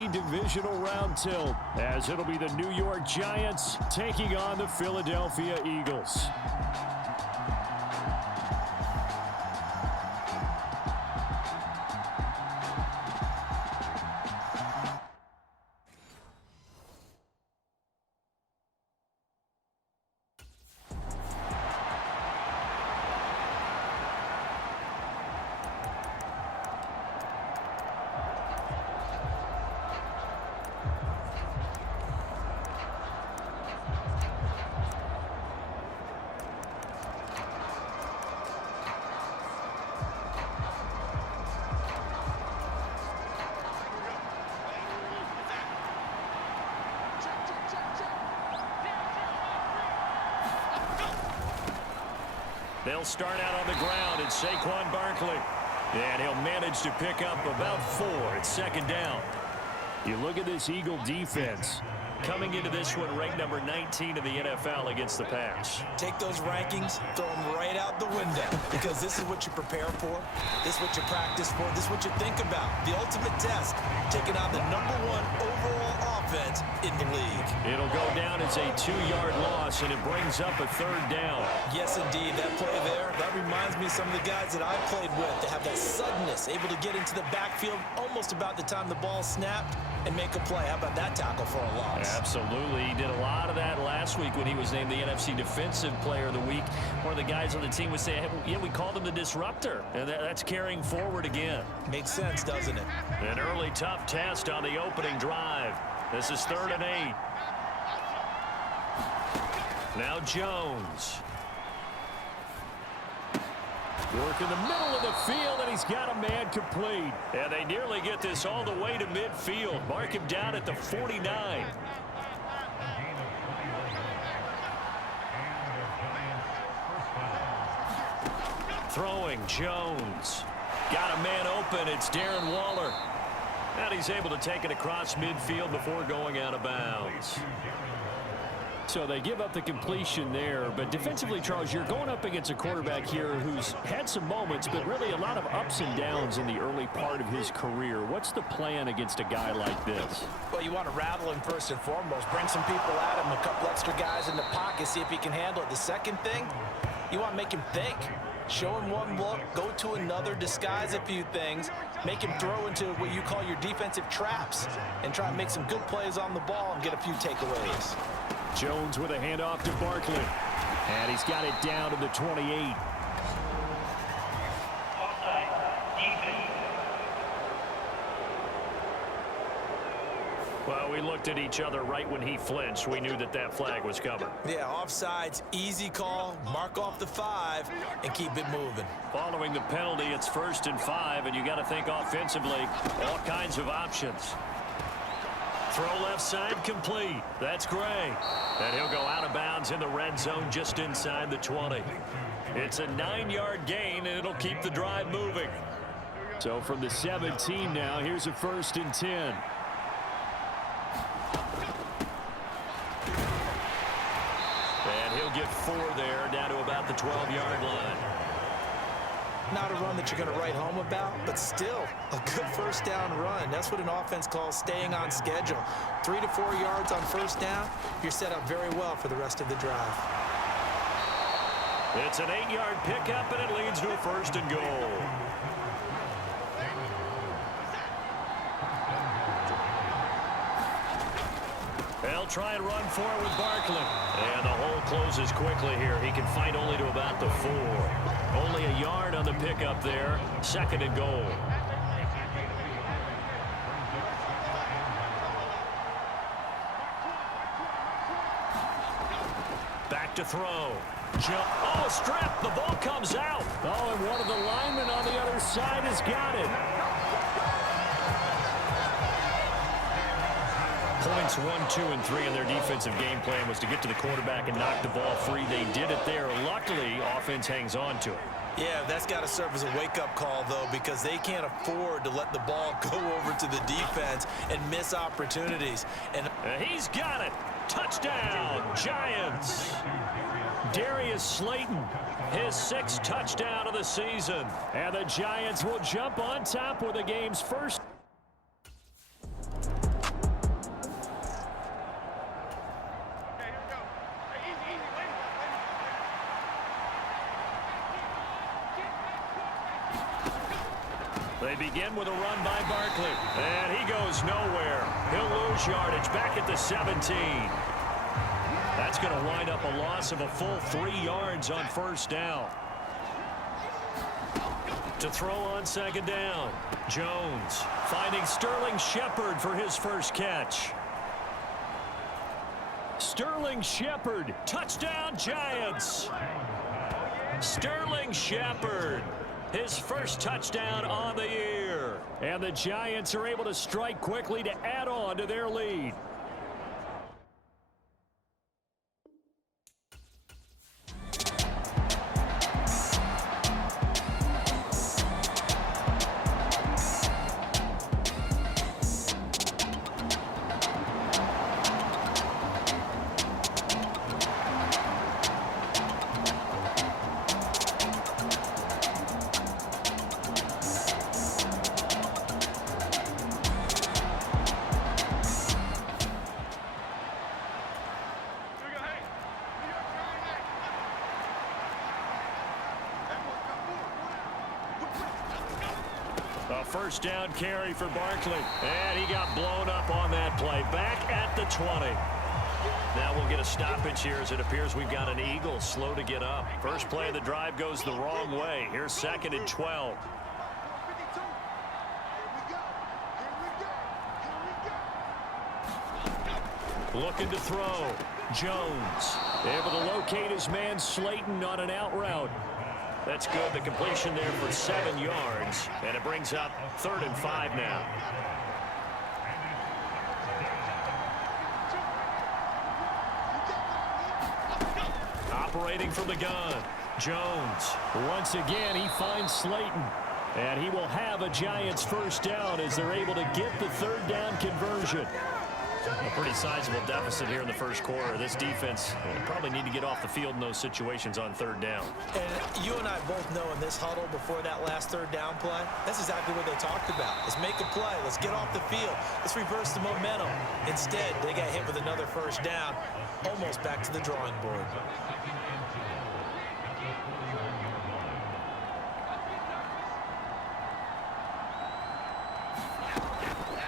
Divisional round tilt, as it'll be the New York Giants taking on the Philadelphia Eagles. They'll start out on the ground, and Saquon Barkley. And he'll manage to pick up about 4. It's second down. You look at this Eagle defense. Coming into this one, ranked number 19 in the NFL against the pass. Take those rankings, throw them right out the window, because this is what you prepare for. This is what you practice for. This is what you think about. The ultimate test, taking on the #1 overall offense in the league. It'll go down as a 2-yard loss, and it brings up a third down. Yes, indeed. That play there, that reminds me of some of the guys that I played with that have that suddenness, able to get into the backfield almost about the time the ball snapped and make a play. How about that tackle for a loss? Absolutely. He did a lot of that last week when he was named the NFC Defensive Player of the Week. One of the guys on the team would say, hey, yeah, we called him the disruptor. And that's carrying forward again. Makes sense, doesn't it? An early tough test on the opening drive. This is 3rd and 8. Now Jones. Work in the middle of the field, and he's got a man complete. And they nearly get this all the way to midfield. Mark him down at the 49. Throwing, Jones. Got a man open. It's Darren Waller. And he's able to take it across midfield before going out of bounds. So they give up the completion there, but defensively, Charles, you're going up against a quarterback here who's had some moments, but really a lot of ups and downs in the early part of his career. What's the plan against a guy like this? Well, you want to rattle him first and foremost. Bring some people at him, a couple extra guys in the pocket, see if he can handle it. The second thing, you want to make him think. Show him one look, go to another, disguise a few things, make him throw into what you call your defensive traps, and try and make some good plays on the ball and get a few takeaways. Jones with a handoff to Barkley. And he's got it down to the 28. Well, we looked at each other right when he flinched. We knew that that flag was coming. Yeah, offsides, easy call, mark off the 5, and keep it moving. Following the penalty, it's 1st and 5, and you got to think offensively, all kinds of options. Throw left side complete. That's Gray. And he'll go out of bounds in the red zone just inside the 20. It's a 9-yard gain, and it'll keep the drive moving. So from the 17 now, here's a 1st and 10. And he'll get 4 there, down to about the 12-yard line. Not a run that you're going to write home about, but still a good first down run. That's what an offense calls staying on schedule. 3 to 4 yards on first down, you're set up very well for the rest of the drive. It's an 8-yard pickup, and it leads to a 1st and goal. They'll try and run for it with Barkley. And the hole closes quickly here. He can fight only to about the 4. Only a yard on the pickup there. 2nd and goal. Back to throw. Jump. Oh, strip. The ball comes out. Oh, and one of the linemen on the other side has got it. Points 1, 2, and 3 in their defensive game plan was to get to the quarterback and knock the ball free. They did it there. Luckily, offense hangs on to it. Yeah, that's got to serve as a wake-up call, though, because they can't afford to let the ball go over to the defense and miss opportunities. And he's got it. Touchdown, Giants. Darius Slayton, his 6th touchdown of the season. And the Giants will jump on top with the game's first. They begin with a run by Barkley. And he goes nowhere. He'll lose yardage back at the 17. That's going to wind up a loss of a full 3 yards on first down. To throw on second down. Jones finding Sterling Shepard for his first catch. Sterling Shepard, touchdown Giants. Sterling Shepard, his first touchdown on the year. And the Giants are able to strike quickly to add on to their lead. A first down carry for Barkley. And he got blown up on that play. Back at the 20. Now we'll get a stoppage here as it appears we've got an Eagle slow to get up. First play of the drive goes the wrong way. Here's 2nd and 12. Looking to throw. Jones able to locate his man Slayton on an out route. That's good. The completion there for 7 yards. And it brings up 3rd and 5 now. Operating from the gun. Jones. Once again, he finds Slayton. And he will have a Giants first down as they're able to get the 3rd down conversion. A pretty sizable deficit here in the first quarter. This defense probably need to get off the field in those situations on 3rd down. And you and I both know in this huddle before that last 3rd down play, that's exactly what they talked about. Let's make a play. Let's get off the field. Let's reverse the momentum. Instead, they got hit with another first down, almost back to the drawing board.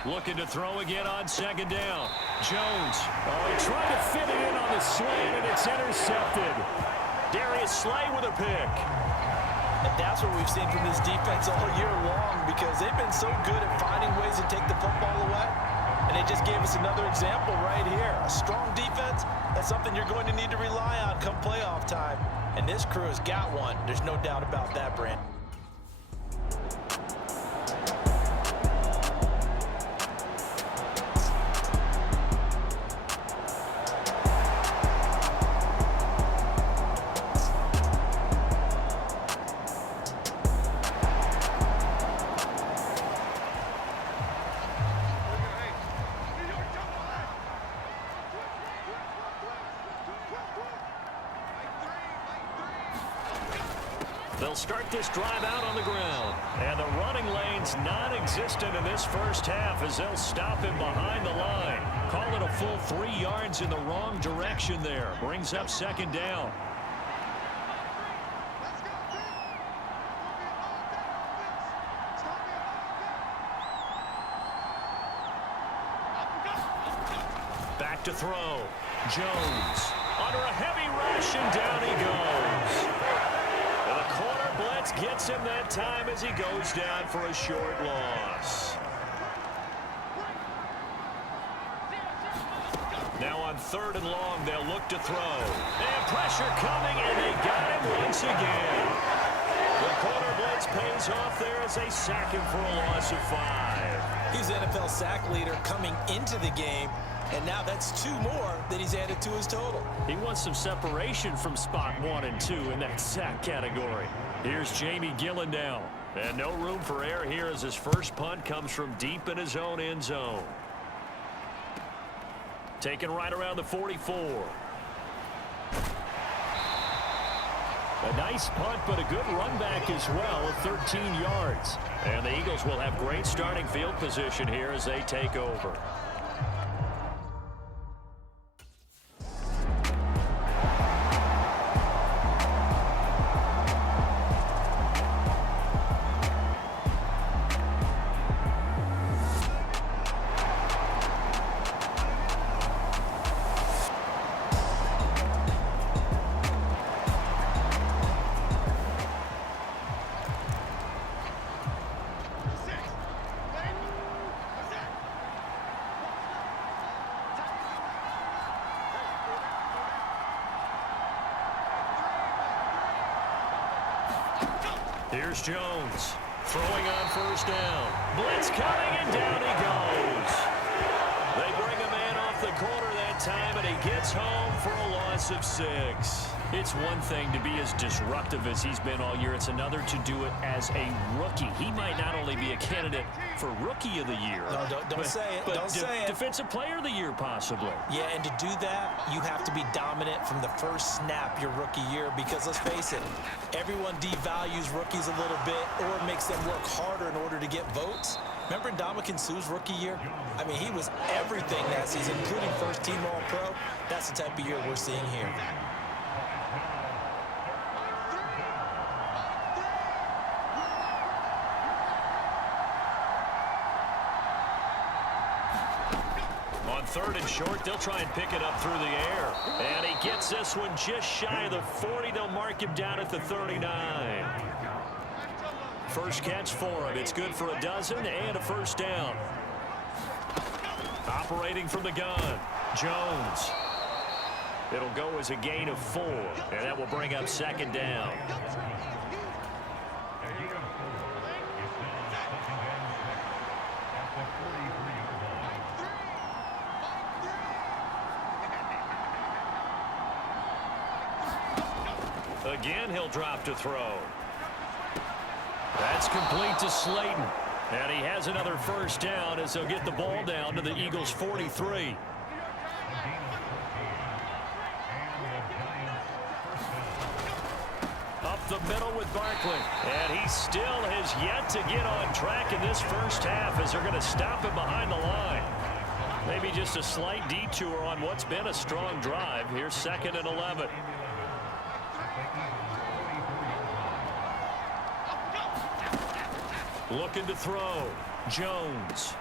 Looking to throw again on 2nd down. Jones. Oh, he tried to fit it in on the slant, and it's intercepted. Darius Slay with a pick. And that's what we've seen from this defense all year long, because they've been so good at finding ways to take the football away. And they just gave us another example right here. A strong defense, that's something you're going to need to rely on come playoff time. And this crew has got one. There's no doubt about that, Brandon. They'll start this drive out on the ground. And the running lane's non-existent in this first half as they'll stop him behind the line. Call it a full 3 yards in the wrong direction there. Brings up 2nd down. Back to throw. Jones under a heavy rush, and down he goes. The corner blitz gets him that time as he goes down for a short loss. Now on 3rd and long, they'll look to throw. And pressure coming, and they got him once again. The corner blitz pays off there as they sack him for a loss of 5. He's the NFL sack leader coming into the game, and now that's 2 more that he's added to his total. He wants some separation from spot 1 and 2 in that sack category. Here's Jamie Gillen now. And no room for error here as his first punt comes from deep in his own end zone. Taken right around the 44. A nice punt, but a good run back as well of 13 yards. And the Eagles will have great starting field position here as they take over. Here's Jones. Throwing on first down. Blitz coming, and down he goes. They bring a man off the corner that time, and he gets home for a loss of 6. It's one thing to be as disruptive as he's been all year. It's another to do it as a rookie. He might not only be a candidate for Rookie of the Year. No, don't say it. Don't say it. Defensive Player of the Year, possibly. Yeah, and to do that, you have to be dominant from the first snap your rookie year because, let's face it, everyone devalues rookies a little bit or makes them work harder in order to get votes. Remember Ndamukong Suh's rookie year? I mean, he was everything that season, including first-team All-Pro. That's the type of year we're seeing here. On 3rd and short, they'll try and pick it up through the air. And he gets this one just shy of the 40. They'll mark him down at the 39. First catch for him. It's good for a dozen and a first down. Operating from the gun, Jones. It'll go as a gain of 4, and that will bring up 2nd down. Again, he'll drop to throw. That's complete to Slayton. And he has another first down as they'll get the ball down to the Eagles' 43. Up the middle with Barkley. And he still has yet to get on track in this first half as they're going to stop him behind the line. Maybe just a slight detour on what's been a strong drive. Here's 2nd and 11. Looking to throw. Jones.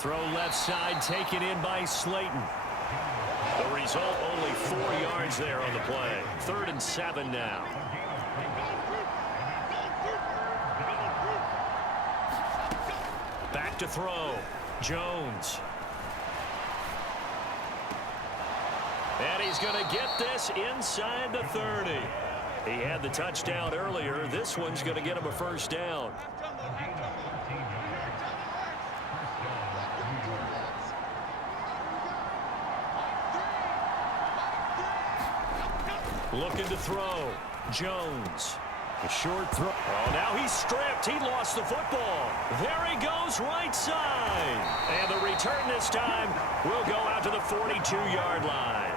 Throw left side, taken in by Slayton. The result, only 4 yards there on the play. 3rd and 7 now. Back to throw. Jones. And he's going to get this inside the 30. He had the touchdown earlier. This one's going to get him a first down. Looking to throw. Jones. A short throw. Oh, now he's stripped. He lost the football. There he goes, right side. And the return this time will go out to the 42-yard line.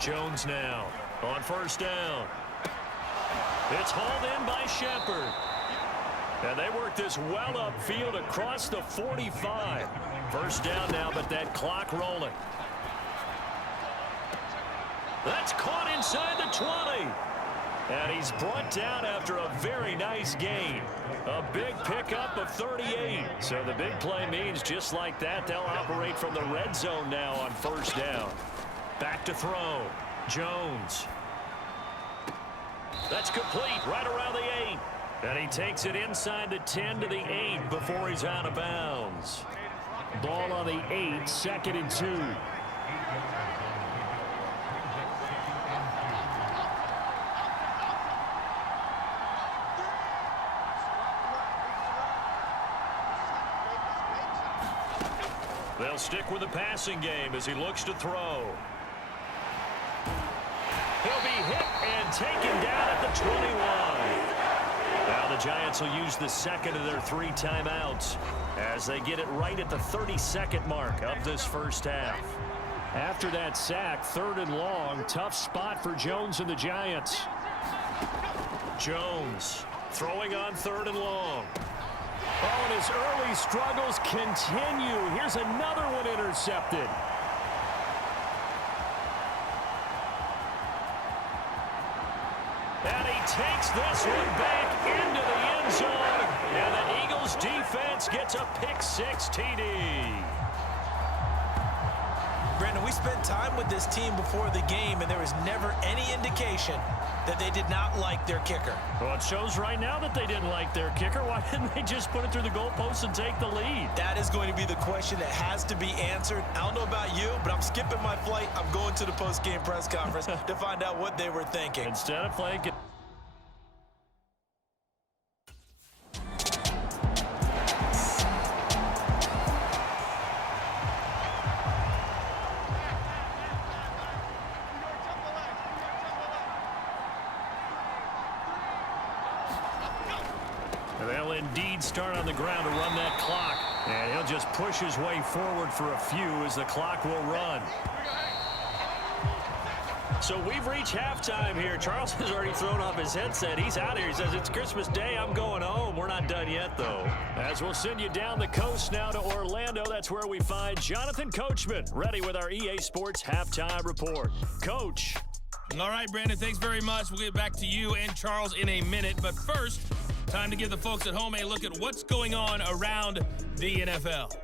Jones now on first down. It's hauled in by Shepard. And they work this well upfield across the 45. First down now, but that clock rolling. That's caught inside the 20. And he's brought down after a very nice gain. A big pickup of 38. So the big play means just like that, they'll operate from the red zone now on first down. Back to throw. Jones. That's complete right around the 8. And he takes it inside the 10 to the 8 before he's out of bounds. Ball on the 8, 2nd and 2. They'll stick with the passing game as he looks to throw. He'll be hit and taken down at the 21. Now the Giants will use the second of their 3 timeouts as they get it right at the 32nd mark of this first half. After that sack, 3rd and long, tough spot for Jones and the Giants. Jones throwing on 3rd and long. Oh, and his early struggles continue. Here's another one intercepted. And he takes this one back into the end zone. And the Eagles defense gets a pick-6 TD. Brandon, we spent time with this team before the game, and there was never any indication that they did not like their kicker. Well, it shows right now that they didn't like their kicker. Why didn't they just put it through the goalpost and take the lead? That is going to be the question that has to be answered. I don't know about you, but I'm skipping my flight. I'm going to the post-game press conference to find out what they were thinking. Instead of playing... They'll indeed start on the ground to run that clock. And he'll just push his way forward for a few as the clock will run. So we've reached halftime here. Charles has already thrown off his headset. He's out here. He says, it's Christmas Day. I'm going home. We're not done yet, though. As we'll send you down the coast now to Orlando. That's where we find Jonathan Coachman, ready with our EA Sports Halftime Report. Coach. All right, Brandon, thanks very much. We'll get back to you and Charles in a minute. But first, time to give the folks at home a look at what's going on around the NFL.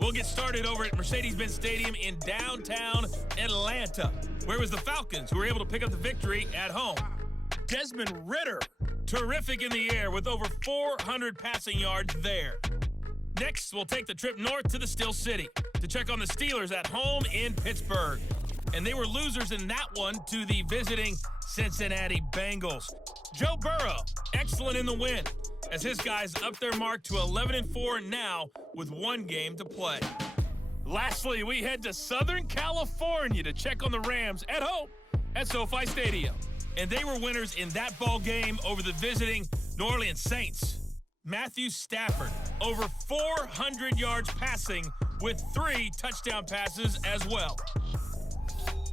We'll get started over at Mercedes-Benz Stadium in downtown Atlanta, where it was the Falcons who were able to pick up the victory at home. Desmond Ridder, terrific in the air with over 400 passing yards there. Next, we'll take the trip north to the Steel City to check on the Steelers at home in Pittsburgh. And they were losers in that one to the visiting Cincinnati Bengals. Joe Burrow, excellent in the win, as his guys up their mark to 11-4 now with 1 game to play. Lastly, we head to Southern California to check on the Rams at home at SoFi Stadium. And they were winners in that ball game over the visiting New Orleans Saints. Matthew Stafford, over 400 yards passing with 3 touchdown passes as well.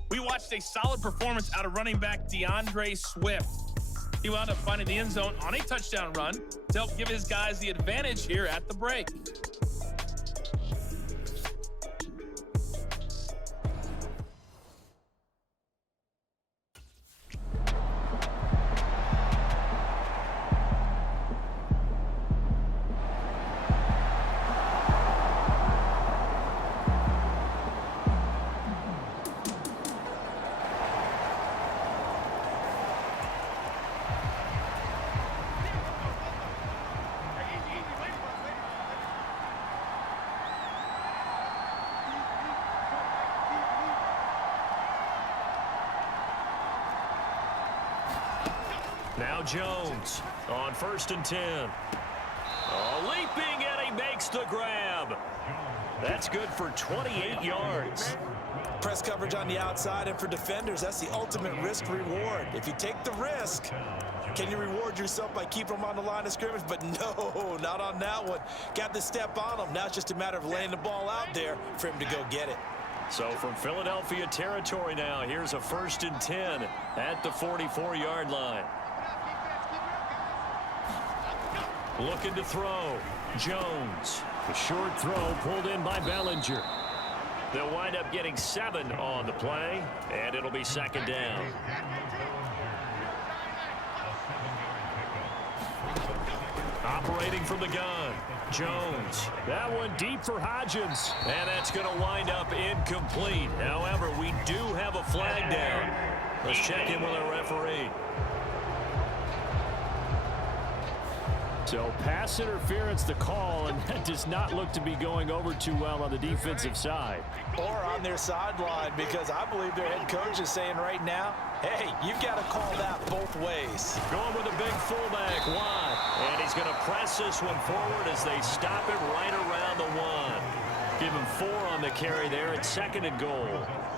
We watched a solid performance out of running back DeAndre Swift. He wound up finding the end zone on a touchdown run to help give his guys the advantage here at the break. Now Jones on 1st and 10. Oh, leaping, and he makes the grab. That's good for 28 yards. Press coverage on the outside, and for defenders, that's the ultimate risk reward. If you take the risk, can you reward yourself by keeping them on the line of scrimmage? But no, not on that one. Got the step on them. Now it's just a matter of laying the ball out there for him to go get it. So from Philadelphia territory now, here's a 1st and 10 at the 44-yard line. Looking to throw. Jones. The short throw pulled in by Bellinger. They'll wind up getting 7 on the play, and it'll be 2nd down. Operating from the gun. Jones. That one deep for Hodgins. And that's going to wind up incomplete. However, we do have a flag down. Let's check in with our referee. So pass interference the call, and that does not look to be going over too well on the defensive side. Or on their sideline, because I believe their head coach is saying right now, hey, you've got to call that both ways. Going with a big fullback, Watt. And he's going to press this one forward as they stop it right around the 1. Give him 4 on the carry there at 2nd and goal.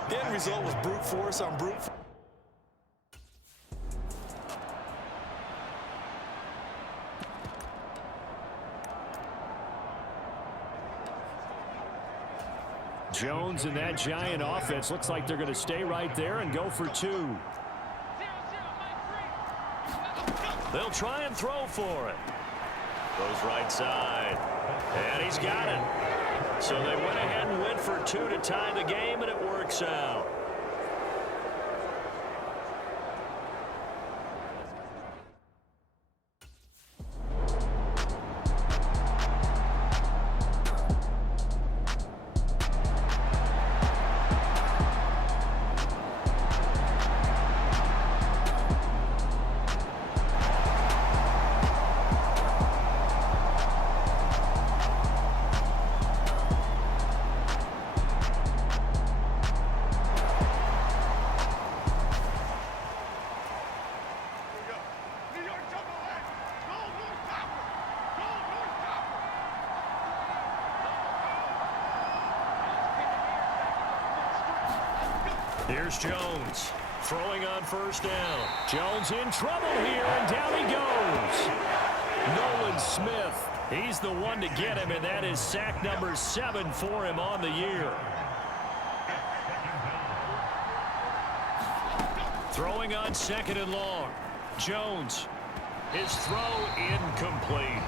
The end result was brute force on brute force. Jones and that giant offense looks like they're going to stay right there and go for 2. They'll try and throw for it. Goes right side. And he's got it. So they went ahead and went for 2 to tie the game, and it works out. Here's Jones throwing on 1st down. Jones in trouble here, and down he goes. Nolan Smith, he's the one to get him, and that is sack number 7 for him on the year. Throwing on 2nd and long. Jones, his throw incomplete.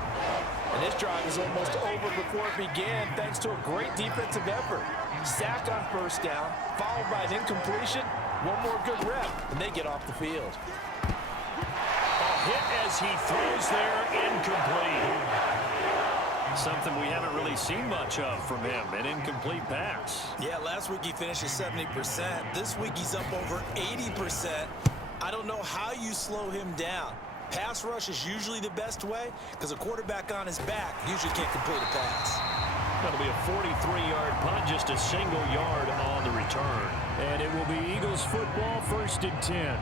And this drive is almost over before it began thanks to a great defensive effort. Sacked on 1st down, followed by an incompletion. One more good rep, and they get off the field. A hit as he throws there, incomplete. Something we haven't really seen much of from him, an incomplete pass. Yeah, last week he finished at 70%. This week he's up over 80%. I don't know how you slow him down. Pass rush is usually the best way because a quarterback on his back usually can't complete a pass. That'll be a 43-yard punt, just a single yard on the return. And it will be Eagles football, 1st and 10.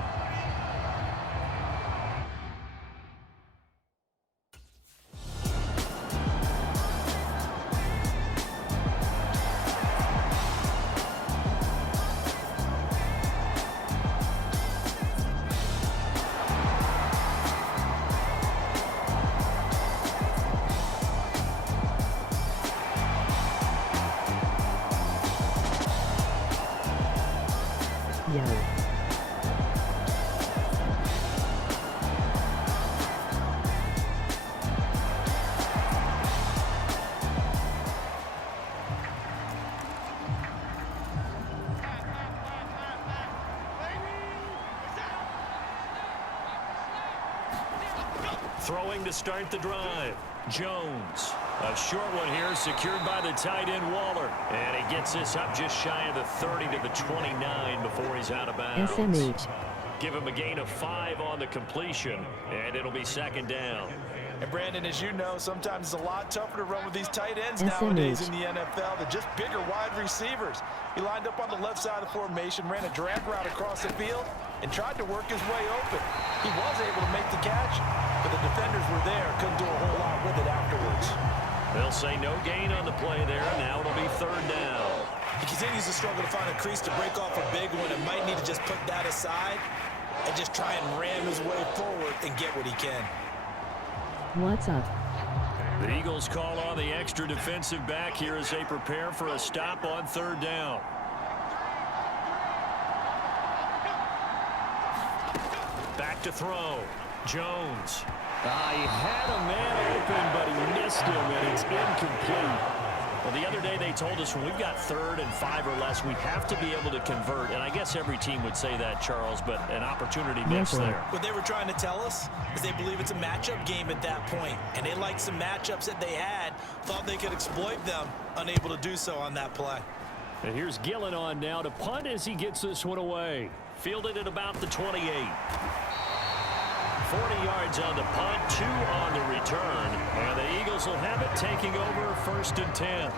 Throwing to start the drive. Jones. A short one here, secured by the tight end Waller. And he gets this up just shy of the 30 to the 29 before he's out of bounds. SMH. Give him a gain of 5 on the completion, and it'll be 2nd down. And Brandon, as you know, sometimes it's a lot tougher to run with these tight ends SMH. nowadays in the NFL than just bigger wide receivers. He lined up on the left side of the formation, ran a drag route across the field, and tried to work his way open. He was able to make the catch, but the defenders were there, couldn't do a whole lot with it afterwards. They'll say no gain on the play there. Now it'll be 3rd down. He continues to struggle to find a crease to break off a big one and might need to just put that aside and just try and ram his way forward and get what he can. What's up? The Eagles call on the extra defensive back here as they prepare for a stop on 3rd down. Back to throw. Jones. He had a man open, but he missed him, and it's incomplete. Well, the other day they told us when we've got 3rd and 5 or less, we have to be able to convert. And I guess every team would say that, Charles, but an opportunity missed there. What they were trying to tell us is they believe it's a matchup game at that point, and they liked some matchups that they had, thought they could exploit them, unable to do so on that play. And here's Gillen on now to punt as he gets this one away. Fielded at about the 28. 40 yards on the punt, 2 on the return. And the Eagles will have it, taking over 1st and 10.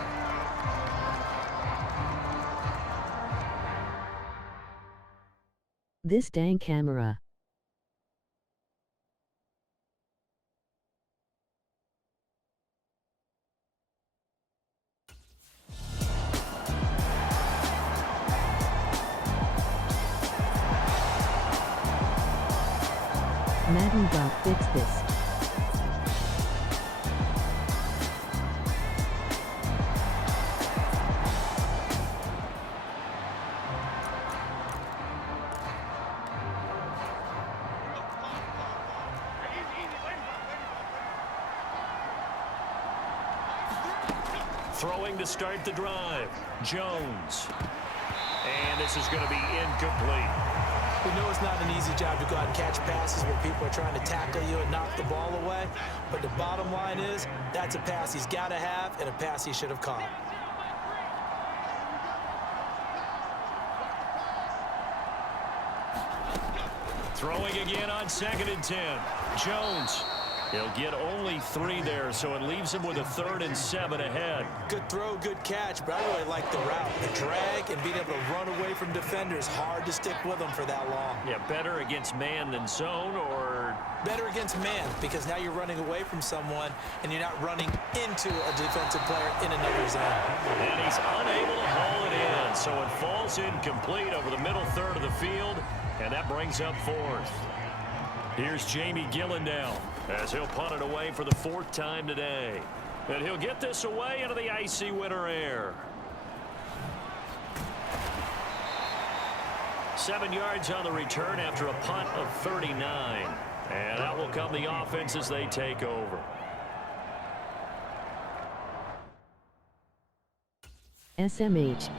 This dang camera. Madden fix this. Throwing to start the drive. Jones. And this is going to be incomplete. We know it's not an easy job to go out and catch passes where people are trying to tackle you and knock the ball away. But the bottom line is, that's a pass he's got to have and a pass he should have caught. Throwing again on 2nd and 10. Jones. He'll get only 3 there, so it leaves him with a 3rd and 7 ahead. Good throw, good catch, but I really like the route. The drag and being able to run away from defenders, hard to stick with them for that long. Yeah, better against man than zone, or... Better against man, because now you're running away from someone and you're not running into a defensive player in another zone. And he's unable to haul it in, so it falls incomplete over the middle third of the field, and that brings up 4th. Here's Jamie Gillandale as he'll punt it away for the 4th time today. And he'll get this away into the icy winter air. 7 yards on the return after a punt of 39. And out will come the offense as they take over. SMH.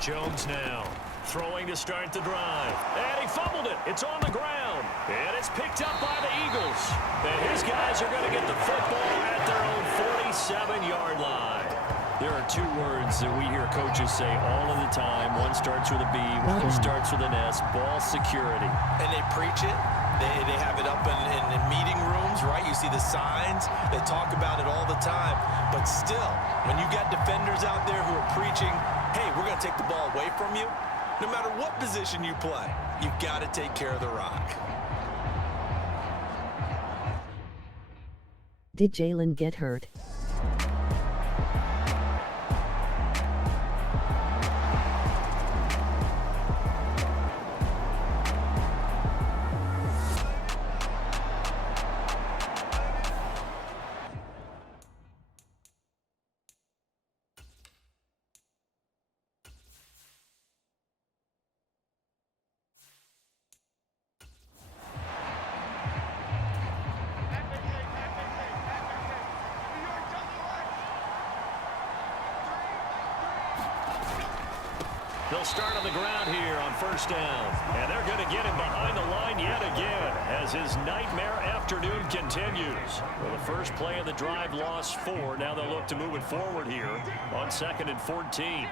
Jones now throwing to start the drive. And he fumbled it. It's on the ground. And it's picked up by the Eagles. And his guys are going to get the football at their own 47-yard line. There are 2 words that we hear coaches say all of the time. One starts with a B, one starts with an S. Ball security. And they preach it. They have it up in meeting rooms, right? You see the signs. They talk about it all the time. But still, when you got defenders out there who are preaching, hey, we're going to take the ball away from you, no matter what position you play, you've got to take care of the rock. Did Jalen get hurt? They'll start on the ground here on 1st down. And they're going to get him behind the line yet again as his nightmare afternoon continues. Well, the first play of the drive lost 4. Now they'll look to move it forward here on 2nd and 14.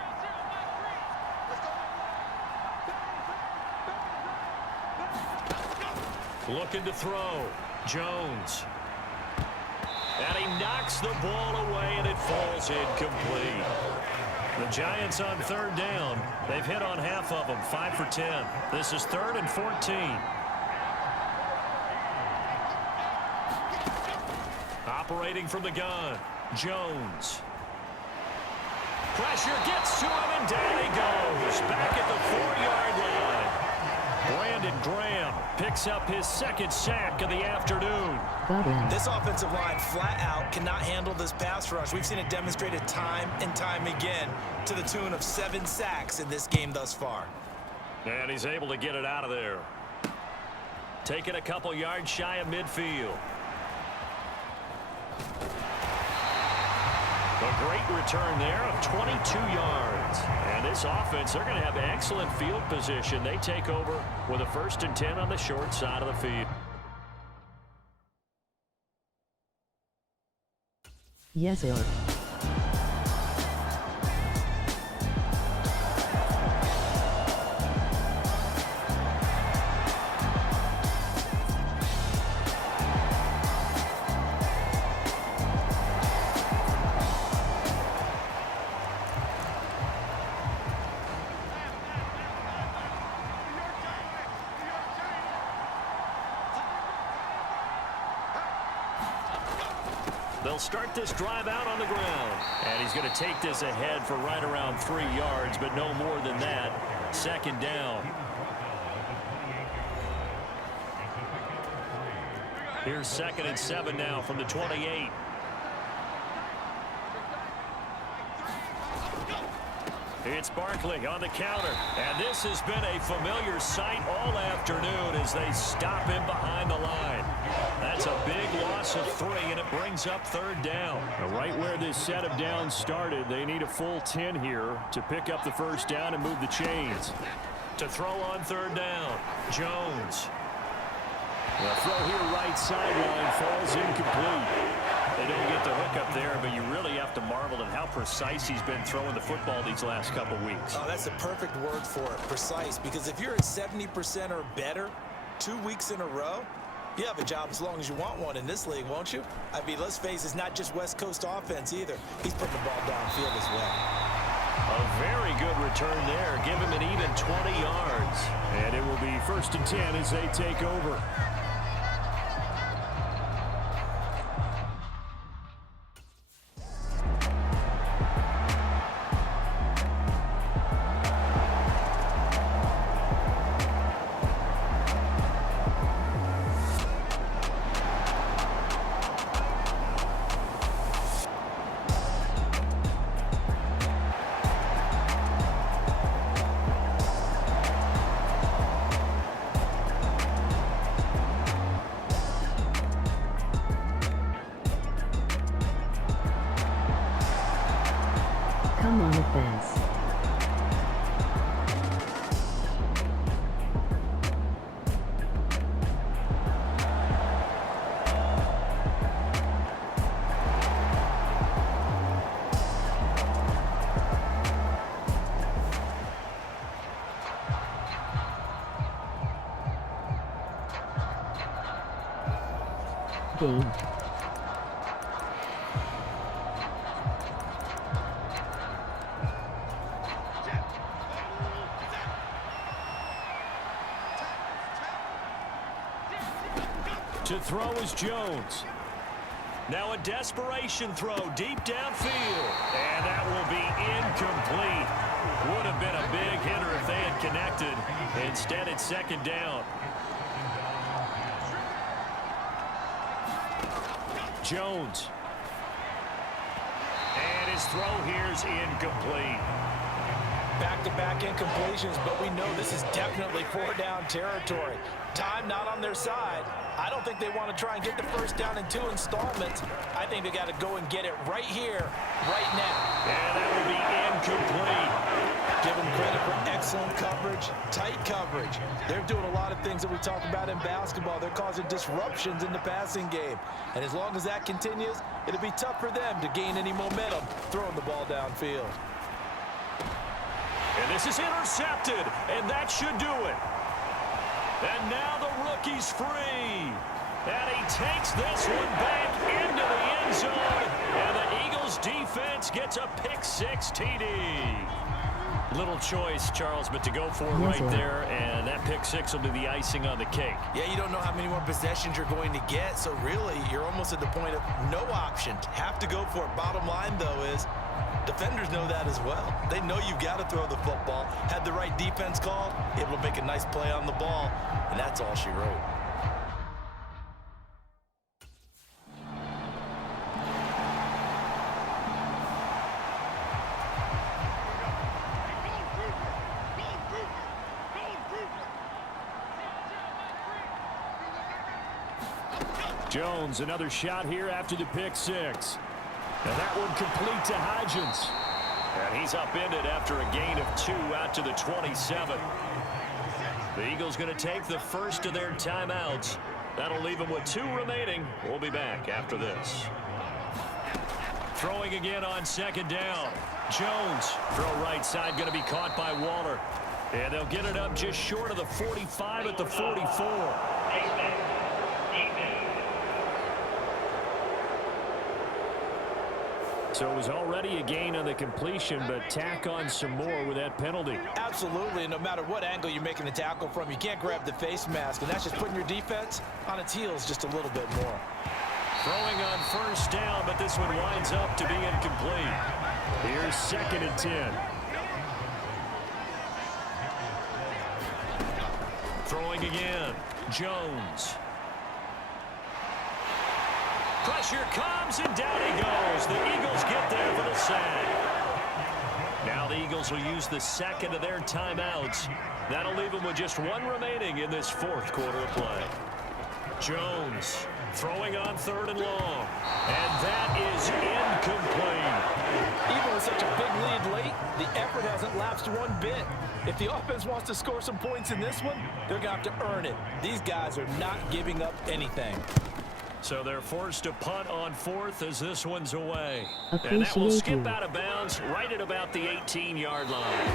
Looking to throw. Jones. And he knocks the ball away, and it falls incomplete. The Giants on 3rd down. They've hit on half of them, 5 for 10. This is 3rd and 14. Operating from the gun, Jones. Pressure gets to him, and down he goes. Back at the 4-yard line. Brandon Graham picks up his 2nd sack of the afternoon. This offensive line flat out cannot handle this pass rush. We've seen it demonstrated time and time again to the tune of 7 sacks in this game thus far. And he's able to get it out of there. Taking a couple yards shy of midfield. A great return there of 22 yards. And this offense, they're going to have excellent field position. They take over with a 1st and 10 on the short side of the field. Yes, sir. They'll start this drive out on the ground. And he's going to take this ahead for right around 3 yards, but no more than that. 2nd down. Here's 2nd and 7 now from the 28. It's Barkley on the counter. And this has been a familiar sight all afternoon as they stop him behind the line. That's a big loss of 3, and it brings up 3rd down. Right where this set of downs started, they need a full 10 here to pick up the 1st down and move the chains. To throw on 3rd down, Jones. The throw here right sideline falls incomplete. They don't get the hook up there, but you really have to marvel at how precise he's been throwing the football these last couple weeks. Oh, that's the perfect word for it, precise, because if you're at 70% or better 2 weeks in a row, you have a job as long as you want one in this league, won't you? I mean, let's face it, it's not just West Coast offense either. He's putting the ball downfield as well. A very good return there. Give him an even 20 yards. And it will be 1st and 10 as they take over. Come on, offense. Game. To throw is Jones. Now a desperation throw deep downfield. And that will be incomplete. Would have been a big hitter if they had connected. Instead, it's 2nd down. Jones. And his throw here's incomplete. Back-to-back incompletions, but we know this is definitely 4-down territory. Time not on their side. I don't think they want to try and get the 1st down in 2 installments. I think they got to go and get it right here, right now. And that will be incomplete. Give them credit for excellent coverage, tight coverage. They're doing a lot of things that we talk about in basketball. They're causing disruptions in the passing game. And as long as that continues, it'll be tough for them to gain any momentum throwing the ball downfield. And this is intercepted, and that should do it. And now the rookie's free. And he takes this one back into the end zone. And the Eagles defense gets a pick-6 TD. Little choice, Charles, but to go for it right there, and that pick-6 will be the icing on the cake. Yeah, you don't know how many more possessions you're going to get, so really you're almost at the point of no option. Have to go for it. Bottom line, though, is defenders know that as well. They know you've got to throw the football. Had the right defense called, able to make a nice play on the ball, and that's all she wrote. Jones, another shot here after the pick-6. And that one complete to Hodgins. And he's upended after a gain of 2 out to the 27. The Eagles going to take the first of their timeouts. That'll leave them with 2 remaining. We'll be back after this. Throwing again on second down. Jones, throw right side, going to be caught by Waller. And they'll get it up just short of the 45 at the 44. So it was already a gain on the completion, but tack on some more with that penalty. Absolutely, and no matter what angle you're making the tackle from, you can't grab the face mask, and that's just putting your defense on its heels just a little bit more. Throwing on first down, but this one winds up to be incomplete. Here's 2nd and 10. Throwing again. Jones. Pressure comes, and down he goes. The Eagles get there for the sack. Now the Eagles will use the second of their timeouts. That'll leave them with just 1 remaining in this 4th quarter of play. Jones throwing on 3rd and long. And that is incomplete. Even with such a big lead late, the effort hasn't lapsed one bit. If the offense wants to score some points in this one, they're going to have to earn it. These guys are not giving up anything. So they're forced to punt on 4th as this one's away. Appreciate and that will skip you. out of bounds right at about the 18-yard line.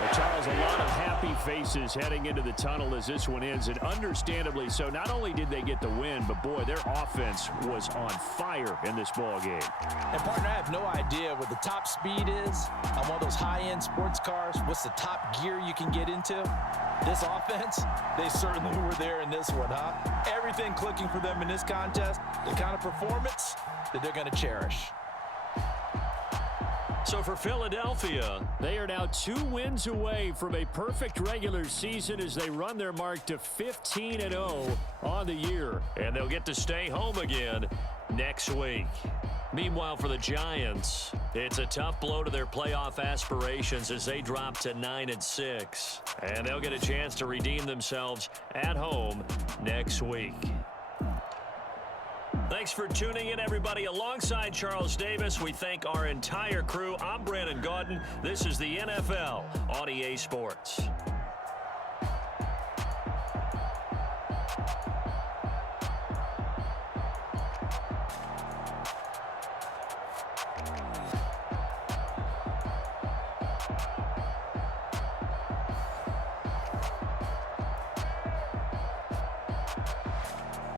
Well, Charles, a lot of happy faces heading into the tunnel as this one ends, and understandably so. Not only did they get the win, but boy, their offense was on fire in this ball game. And partner, I have no idea what the top speed is on one of those high-end sports cars. What's the top gear you can get into? This offense, they certainly were there in this one, huh? Everything clicking for them in this contest, the kind of performance that they're going to cherish. So for Philadelphia, They are now 2 wins away from a perfect regular season as they run their mark to 15-0 on the year. and they'll get to stay home again next week. Meanwhile, for the Giants, it's a tough blow to their playoff aspirations as they drop to 9-6. And they'll get a chance to redeem themselves at home next week. Thanks for tuning in, everybody. Alongside Charles Davis, we thank our entire crew. I'm Brandon Gaudin. This is the NFL on EA Sports.